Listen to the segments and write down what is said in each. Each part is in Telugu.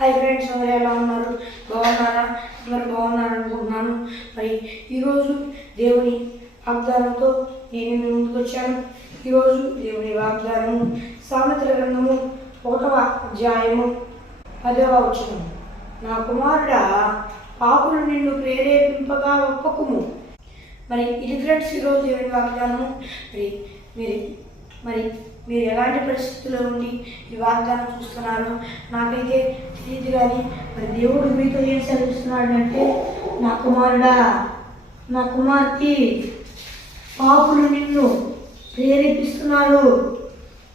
హాయ్ ఫ్రెండ్స్, అందరూ ఎలా ఉన్నారు? బాగున్నారా? అందరూ బాగున్నారనుకుంటున్నాను. మరి ఈరోజు దేవుని వాగ్దానంతో నేను మీ ముందుకు వచ్చాను. ఈరోజు దేవుని వాగ్దానము సామెతల గ్రంథము 1వ అధ్యాయము 10వ వచనం. నా కుమారుడా, పాపులు నిన్ను ప్రేరేపింపగా ఒప్పకుము. మరి ఇది ఫ్రెండ్స్ ఈరోజు దేవుని వాగ్దానము. మరి మీరు ఎలాంటి పరిస్థితుల్లో ఉండి ఈ వాగ్దానం చూస్తున్నారు నాకైతే తెలియదు, కానీ మరి దేవుడు మీతో ఏం సెలవిస్తున్నాడు అంటే, నా కుమారుడా, నా కుమార్తె, పాపులు నిన్ను ప్రేరేపిస్తున్నారు.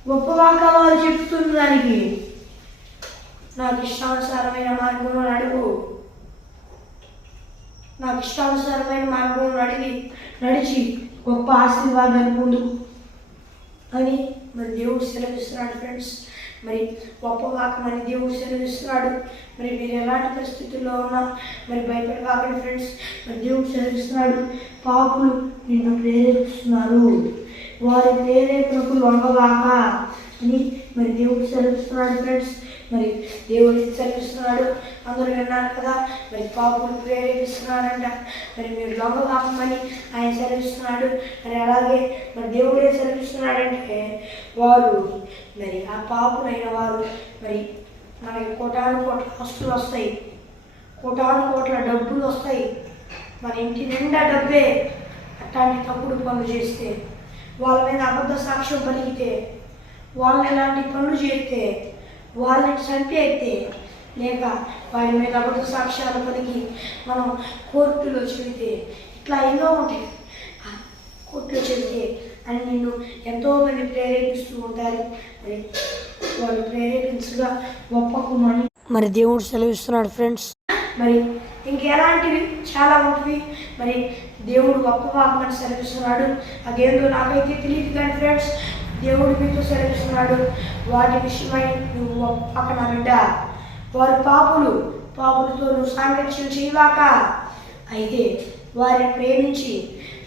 గొప్పవాక వారు చెప్తున్న దానికి నాకు ఇష్టానుసారమైన మార్గంలో నడువు, నాకు ఇష్టానుసారమైన మార్గంలో నడిచి గొప్ప ఆశీర్వాదాన్ని పొందు అని మరి దేవుడు సెలవిస్తున్నాడు ఫ్రెండ్స్. మరి గొప్ప వాకమని దేవుడు సెలవిస్తున్నాడు. మరి మీరు ఎలాంటి పరిస్థితుల్లో ఉన్నా మరి భయపడవాకండి ఫ్రెండ్స్. మరి దేవుడు సెలవిస్తున్నాడు, పాపులు నిన్ను ప్రేరేపిస్తున్నారు, వారి ప్రేరేపణకు లొంగవాక అని మరి దేవుడు సెలవిస్తున్నాడు ఫ్రెండ్స్. మరి దేవుడు సెలవిస్తున్నాడు, అందరూ విన్నారు కదా. మరి పాపులు ప్రేరేపిస్తున్నారంట. మరి మీరు లొంగవాకమని ఆయన సెలవిస్తున్నాడు. మరి అలాగే మరి దేవుడు ఏం సెలవిస్తున్నాడంటే, వారు మరి ఆ పాపులైన వారు మరి మనకి కోటాను కోట్ల ఆస్తులు వస్తాయి, కోటాను కోట్ల డబ్బులు వస్తాయి, మన ఇంటి నిండా డబ్బే. అట్లాంటి తప్పుడు పనులు చేస్తే, వాళ్ళ మీద అబద్ధ సాక్ష్యం పలికితే, వాళ్ళని ఎలాంటి పనులు చేస్తే, వాళ్ళని చంపేస్తే, లేక వారి మీద అబద్ధ సాక్ష్యాలు పలికి మనం కోర్టులో చెబితే, ఇట్లా ఎన్నో ఉంటాయి. కోర్టులో చెబితే అని నిన్ను ఎంతోమంది ప్రేరేపిస్తూ ఉంటారు. మరి వాళ్ళు ప్రేరేపించగా ఒప్పకుమని మరి దేవుడు సెలవిస్తున్నాడు ఫ్రెండ్స్. మరి ఇంకెలాంటివి చాలా ఉంటుంది. మరి దేవుడు ఒప్పవాకమని సెలవిస్తున్నాడు. అదేందో నాకైతే తెలియదు, కానీ ఫ్రెండ్స్ దేవుడు మీతో సెలవిస్తున్నాడు, వాటి విషయమై నువ్వు ఒప్పక నా బిడ్డ. వారు పాపులతో నువ్వు సాంగత్యం చేయవాక, అయితే వారిని ప్రేమించి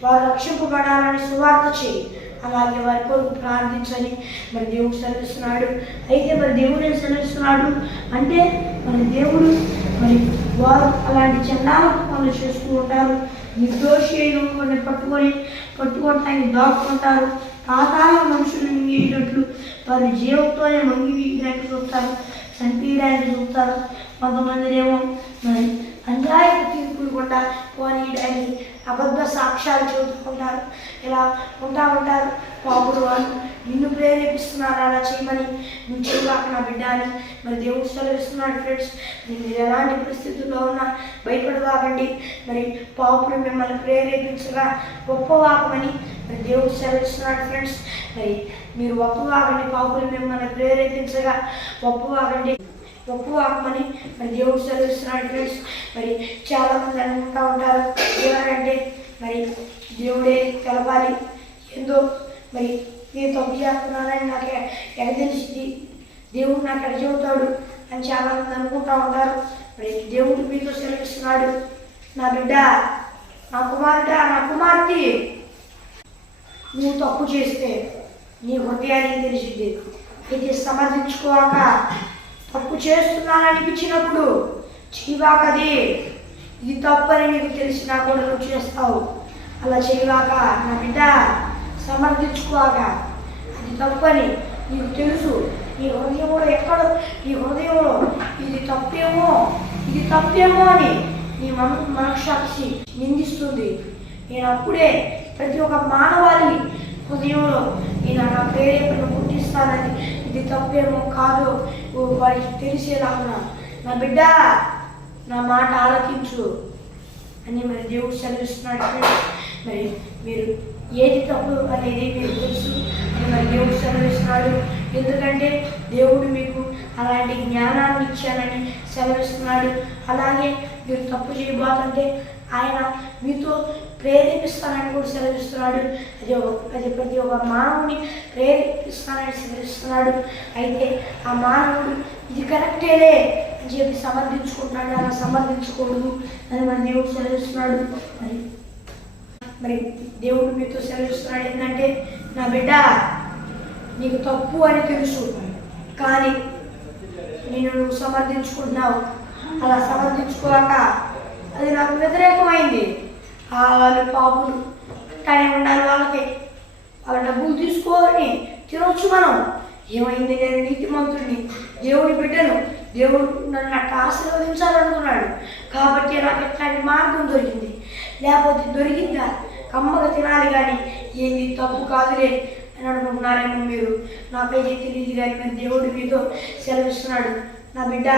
వారు రక్షింపబడాలని సువార్త చేయి, అలాగే వారి కొరకు ప్రార్థించని మరి దేవుడు సెలవిస్తున్నాడు. అయితే మరి దేవుడు ఏం సెలవిస్తున్నాడు అంటే, మరి దేవుడు మరి వారు అలాంటి చండాల పనులు చేస్తూ ఉంటారు. నిర్దోషి అయిన వారిని పట్టుకోవటానికి దాక్కుంటారు. పాతాళ మనుషులు మింగేటట్లు వారి జీవంతోనే మంగివేయడానికి చూస్తారు, చంపేయడానికి చూస్తారు. కొంతమంది ఏమో మరి అన్యాయపు తీర్పులు కూడా పోనీయడానికి అబద్ధ సాక్ష్యాలు చెబుతూ ఉంటారు. ఇలా ఉంటారు. పాపులు వాళ్ళు నిన్ను ప్రేరేపిస్తున్నారు అలా చేయమని, నువ్వు చేయవాక నా బిడ్డ అని మరి దేవుడు సెలవిస్తున్నాడు ఫ్రెండ్స్. మీరు ఎలాంటి పరిస్థితుల్లో ఉన్నా భయపడవాకండి. మరి పాపులు మిమ్మల్ని ప్రేరేపించగా గొప్పవాకమని మరి దేవుడు సెలవిస్తున్నాడు ఫ్రెండ్స్. మరి మీరు గొప్పవాకండి, పాపులు మిమ్మల్ని ప్రేరేపించగా గొప్పవాకండి, గొప్పవాకమని మరి దేవుడు సెలవిస్తున్నాడు ఫ్రెండ్స్. మరి చాలామంది అనుకుంటూ ఉంటారు, ఏమంటే మరి దేవుడే తెలపాలి, ఏందో మరి నేను తప్పు చేస్తున్నానని నాకు ఎక్కడ తెలిసింది, దేవుడు నాకు ఎక్కడ చెబుతాడు అని చాలామంది అనుకుంటూ ఉంటారు. మరి దేవుడు మీతో సెలవిస్తున్నాడు, నా బిడ్డ, నా కుమారుడా, నా కుమార్తె, నువ్వు తప్పు చేస్తే నీ హృదయానికి తెలిసింది. ఇది సమర్థించుకోవాక, తప్పు చేస్తున్నాననిపించినప్పుడు చేయవాకది. ఇది తప్పని నీకు తెలిసినా కూడా నువ్వు చేస్తావు. అలా చేయవాక నా బిడ్డ, సమర్థించుకోవాక. అది తప్పని నీకు తెలుసు. నీ హృదయంలో నీ హృదయంలో ఇది తప్పేమో అని నీ మనస్సాక్షి నిందిస్తుంది. నేను అప్పుడే ప్రతి ఒక్క మానవాళి హృదయంలో నేను నా ప్రేరేపణ పుట్టిస్తానని, ఇది తప్పేమో కాదో వారికి తెలిసేలాగా నా బిడ్డ నా మాట ఆలకించు అని మరి దేవుడు సెలవిస్తున్నాడు. మరి మీరు ఏది తప్పు అనేది మీకు తెలుసు అని మరి దేవుడు సెలవిస్తున్నాడు. ఎందుకంటే దేవుడు మీకు అలాంటి జ్ఞానాన్ని ఇచ్చానని సెలవిస్తున్నాడు. అలాగే మీరు తప్పు చేయబోతుంటే ఆయన మీతో ప్రేరేపిస్తానని కూడా సెలవిస్తున్నాడు. అది ప్రతి ఒక్క మానవుని ప్రేరేపిస్తానని సెలవిస్తున్నాడు. అయితే ఆ మానవుడు ఇది కరెక్టేలే అని చెప్పి సమర్థించుకుంటాడు, అలా సమర్థించకూడదు అని మన దేవుడు సెలవిస్తున్నాడు. మరి దేవుడు మీతో సెలవిస్తున్నాడు ఏంటంటే, నా బిడ్డ, నీకు తప్పు అని తెలుసు, కానీ నేను నువ్వు సమర్థించుకుంటున్నావు. అలా సమర్థించుకోక అది నాకు వ్యతిరేకమైంది. వాళ్ళు పాపులు కానీ ఉండాలి, వాళ్ళకి వాళ్ళ డబ్బులు తీసుకొని తినొచ్చు. మనం ఏమైంది, నేను నీతిమంతుడిని, దేవుడి బిడ్డను, దేవుడు నన్ను అట్లా ఆశీర్వదించాలనుకున్నాడు కాబట్టి నాకు ఎట్లాంటి మార్గం దొరికింది. లేకపోతే దొరికిందా కమ్మగా తినాలి కానీ ఏంది తప్పు కాదులే అని అనుకుంటున్నారేమో మీరు. నాకైతే తెలియదు కానీ మరి దేవుడు మీతో సెలవిస్తున్నాడు, నా బిడ్డ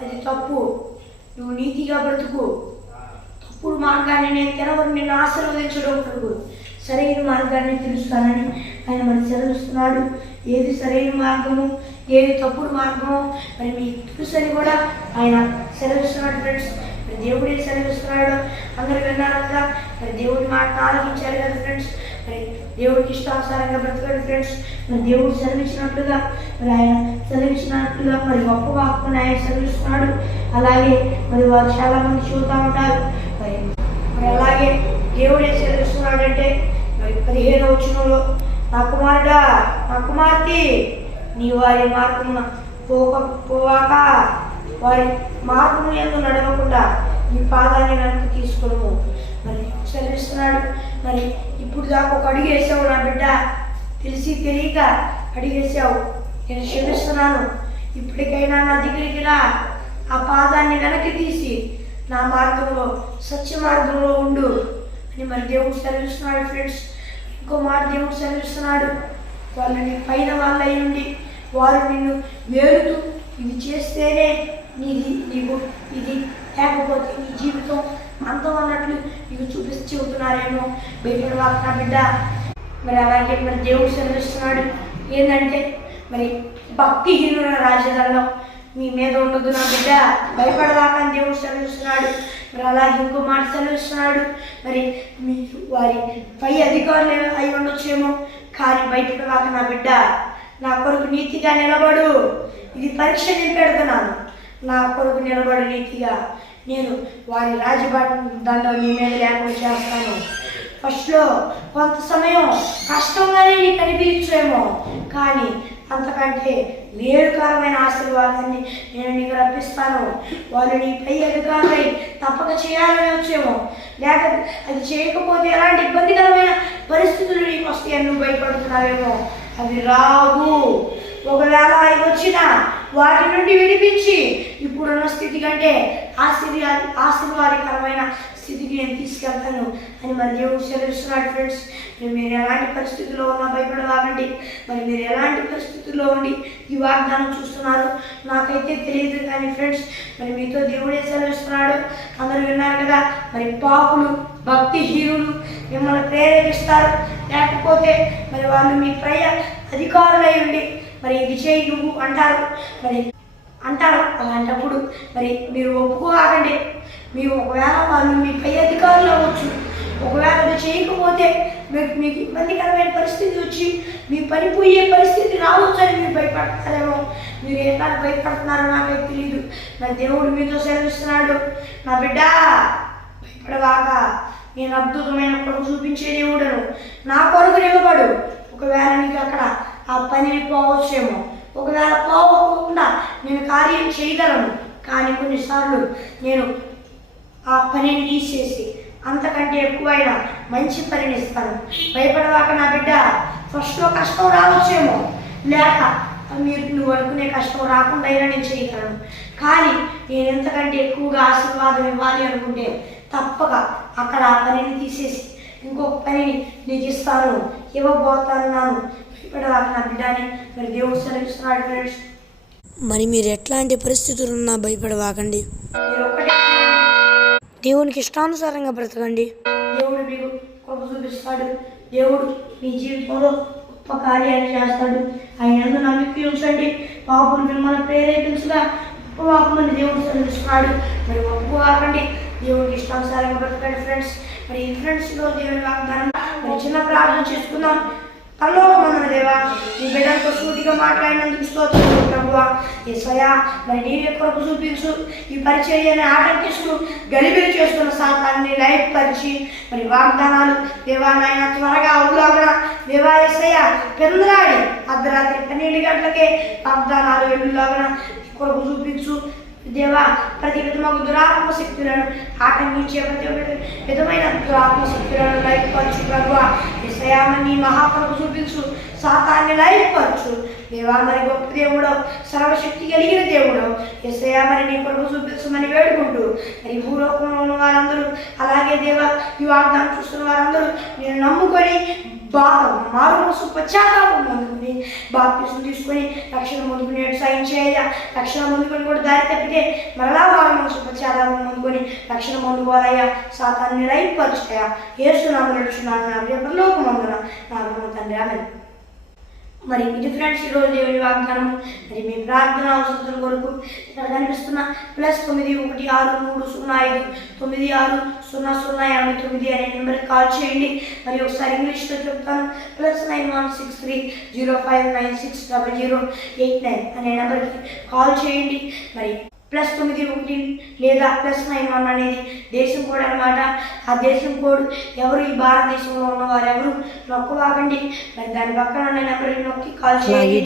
అది తప్పు, నువ్వు నీతిగా బ్రతుకు, తప్పుడు మార్గాన్ని నేను తెరవరు, నిన్ను ఆశీర్వదించడం కొరకు సరైన మార్గాన్ని తెలుస్తానని ఆయన మరి సెలవిస్తున్నాడు. ఏది సరైన మార్గము, ఏది తప్పుడు మార్గము మరి మీకు తెలుసని కూడా ఆయన సెలవిస్తున్నాడు ఫ్రెండ్స్. మరి దేవుడే సెలవిస్తున్నాడు, అందరూ విన్నారు కదా. మరి దేవుడి మాట ఆలోచించాలి కదా ఫ్రెండ్స్. మరి దేవుడికి ఇష్టానుసారంగా బ్రతకండి ఫ్రెండ్స్. మరి దేవుడు సెలవించినట్లుగా మరి ఆయన సెలవించినట్లుగా మరి గొప్ప వాక్కుని ఆయన సెలవిస్తున్నాడు. అలాగే మరి వారు చాలామంది చూస్తూ ఉంటారు. మరి అలాగే దేవుడే సెలవిస్తున్నాడంటే మరి 15వ వచనంలో, నా కుమారుడా, నా కుమార్తె, నీ వారి మార్గమున పోవాక వారి మార్గము యందు నడవకుండా నీ పాదాన్ని వెనక్కి తీసుకును మరి సెలవిస్తున్నాడు. మరి ఇప్పుడు దాకా ఒక అడుగు వేసావు నా బిడ్డ, తెలిసి తెలియక అడిగేసావు, నేను క్షమిస్తున్నాను. ఇప్పటికైనా నా దగ్గరికి రా, ఆ పాదాన్ని వెనక్కి తీసి నా మార్గంలో సత్య మార్గంలో ఉండు అని మరి దేవుడు సెలవిస్తున్నాడు ఫ్రెండ్స్. ఇంకో మాట దేవుడు సెలవిస్తున్నాడు, వాళ్ళని పైన వాళ్ళై ఉండి వారు నిన్ను వేలుతూ ఇది చేస్తేనే నీకు ఇది, లేకపోతే నీ జీవితం అంతం అన్నట్లు నీకు చెబుతున్నారేమో. భయపడవాక నా బిడ్డ. మరి అలాగే మరి దేవుడు సెలవిస్తున్నాడు ఏంటంటే మరి భక్తిహీనుల రాజదండం మీ మీద ఉండదు నా బిడ్డ, భయపడవాక అని దేవుడు సెలవిస్తున్నాడు. మరి అలాగే ఇంకో మాట సెలవిస్తున్నాడు, మరి మీరు వారి పై అధికారులు అయి ఉండొచ్చేమో కానీ భయపడవాక నా బిడ్డ, నా కొరకు నీతిగా నిలబడు. ఇది పరీక్ష నేను పెడుతున్నాను, నా కొరకు నిలబడు నీతిగా, నేను వారి రాజదండం నీ మీద లేకుండా చేస్తాను. ఫస్ట్లో కొంత సమయం కష్టంగానే నీకు అనిపించేమో కానీ అంతకంటే మేలుకరమైన ఆశీర్వాదాన్ని నేను నీకు రప్పిస్తాను. వాళ్ళు నీ పై అధికారులై తప్పక చేయాలని వచ్చేమో, లేక అది చేయకపోతే ఎలాంటి ఇబ్బందికరమైన పరిస్థితులు నీకు వస్తాయని నువ్వు భయపడుతున్నావేమో. అవి రావు. ఒకవేళ అవి వచ్చినా వాటి నుండి విడిపించి ఇప్పుడున్న స్థితి కంటే ఆశీర్వాదకరమైన స్థితికి నేను తీసుకెళ్తాను అని మరి దేవుడు సెలవిస్తున్నాడు ఫ్రెండ్స్. మీరు ఎలాంటి పరిస్థితుల్లో ఉన్నా భయపడవాకండి. మరి మీరు ఎలాంటి పరిస్థితుల్లో ఉండి ఈ వాగ్దానం చూస్తున్నారు నాకైతే తెలియదు కానీ ఫ్రెండ్స్ మరి మీతో దేవుడే సెలవిస్తున్నాడు. అందరూ విన్నారు కదా. మరి పాపులు, భక్తిహీనులు మిమ్మల్ని ప్రేరేపిస్తారు, లేకపోతే మరి వాళ్ళు మీ పై అధికారులై ఉండి మరి ఇది చేయి నువ్వు అంటారు. అలాంటప్పుడు మరి మీరు ఒప్పుకోకండి. మీరు ఒకవేళ వాళ్ళు మీ పై అధికారులు అవ్వచ్చు, ఒకవేళ అది చేయకపోతే మీకు ఇబ్బందికరమైన పరిస్థితి వచ్చి మీ పని పోయే పరిస్థితి రావచ్చు అని మీరు భయపడతారేమో. మీరు ఎట్లా భయపడుతున్నారో నాకైతే తెలియదు. మరి దేవుడు మీతో సెలవిస్తున్నాడు, నా బిడ్డ భయపడవాక, నేను అద్భుతమైన కొరకు చూపించే దేవుడను, నా కొరకు నిలబడు. ఒకవేళ నీకు అక్కడ ఆ పనిని పోవచ్చేమో, ఒకవేళ పోవకుండా నేను కార్యం చేయగలను కానీ కొన్నిసార్లు నేను ఆ పనిని తీసేసి అంతకంటే ఎక్కువైన మంచి పనిని ఇస్తాను. భయపడవాక నా బిడ్డ. ఫస్ట్లో కష్టం రావచ్చేమో, లేక నువ్వు అనుకునే కష్టం రాకుండా అయినా నేను చేయగలను కానీ నేను ఎంతకంటే ఎక్కువగా ఆశీర్వాదం ఇవ్వాలి అనుకుంటే తప్పక అక్కడ ఆ పనిని తీసేసి ఇంకొక పనిని నీకు ఇస్తాను, ఇవ్వబోతున్నాను. భయపడవాక నా బిడ్డని మరి దేవుడు సెలవిస్తున్నాడు ఫ్రెండ్స్. మరి మీరు ఎట్లాంటి పరిస్థితులు ఉన్నా భయపడవాకండి. మీరు ఒక్కటే దేవునికి ఇష్టానుసారంగా బ్రతకండి. దేవుడు మీకు కృప చూపిస్తాడు. దేవుడు మీ జీవితంలో గొప్ప కార్యాన్ని చేస్తాడు. ఆయన యందు నమ్మిక ఉంచండి. పాపులు మిమ్మల్ని ప్రేరేపించగా ఒప్పువాకమని దేవుడు సెలవిస్తున్నాడు. మరి ఒప్పువాకండి, దేవుడికి ఇష్టానుసారంగా బ్రతకండి ఫ్రెండ్స్. మరి ఈ ఫ్రెండ్స్లో దేవుని వాగ్దానం మరి చిన్న ప్రార్థన చేసుకుందాం. పరలోకమందున దేవా, నీ బిడ్డలతో సూటిగా మాట్లాడినందుకు స్తోత్రాలు ప్రభువా. యేసయ్యా, మరి నీవే కృప చూపించు. ఈ పరిచర్యని ఆటంకిస్తూ గలిబిలి చేస్తున్న సాతాన్ని లయపరిచి మరి వాగ్దానాలు దేవా నాయన త్వరగా అవులాగా దేవా యేసయ్యా పెందలాడి అర్ధరాత్రి 12 గంటలకే వాగ్దానాలు వెళ్ళులాగా కొరకు చూపించు దేవా. ప్రతి విధమైన దురాత్మ శక్తులను ఆటంకించే ప్రతి విధమైన దురాత్మ శక్తులను లైఫ్పరచు ప్రభువా. యేసయ్యా నీ మహాకృప చూపించు, సాతాన్ని లైఫ్పరచు దేవా. మరి గొప్ప దేవుడు, సర్వశక్తి కలిగిన దేవుడు యేసయ్యా, మరి నీ కొరకు చూపించమని వేడుకుంటూ మరి భూలోకంలో ఉన్న వారందరూ అలాగే దేవా ఈ వాగ్దానం చూస్తున్న వారందరూ నేను నమ్ముకొని మారు మనసు పశ్చాత్తాపం పొందుకుని బాప్తిసం తీసుకొని రక్షణ పొందుకుని సాయం చేయ. రక్షణ పొందుకొని కూడా దారి తప్పితే మరలా మారు మనసు పశ్చాత్తాపం పొందుకొని రక్షణ పొందుకోవాలయ్యా. సాతాన్ని లైఫ్పరచుతాయా. యేసు నామములో నడుచున్నాను నా ప్రియ పరలోకమందున నా తండ్రి ఆమేన్. మరి ఇది ఫ్రెండ్స్ ఈరోజు దేవుని వాగ్దానం. మరి మీ ప్రార్థన అవసరం కొరకు ఇక్కడ కనిపిస్తున్న +916059600089 అనే నెంబర్కి కాల్ చేయండి. మరి ఒకసారి ఇంగ్లీష్లో చెప్తాను. +916305960089 అనే నెంబర్కి కాల్ చేయండి. మరి +91 లేదా +91 అనేది దేశం కోడ్ అనమాట. ఆ దేశం కోడ్ ఎవరు ఈ భారతదేశంలో ఉన్నవారు ఎవరు నొక్కవాకండి. మరి దాని పక్కన ఉన్న నెంబర్ని నొక్కి కాల్ చేయండి.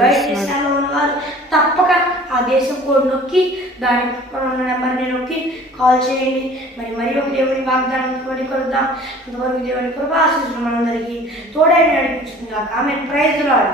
బయట దేశాల్లో ఉన్నవారు తప్పక ఆ దేశం కోడ్ నొక్కి దాని పక్కన ఉన్న నెంబర్ని నొక్కి కాల్ చేయండి. మరి ఒక దేవుని వాగ్దానం కొలుద్దాం. అంతవరకు దేవుని కృప ఆశీస్సులు మనందరికీ తోడై నడిపించుకుందాం. ఆమె ప్రైజ్ ది లార్డ్.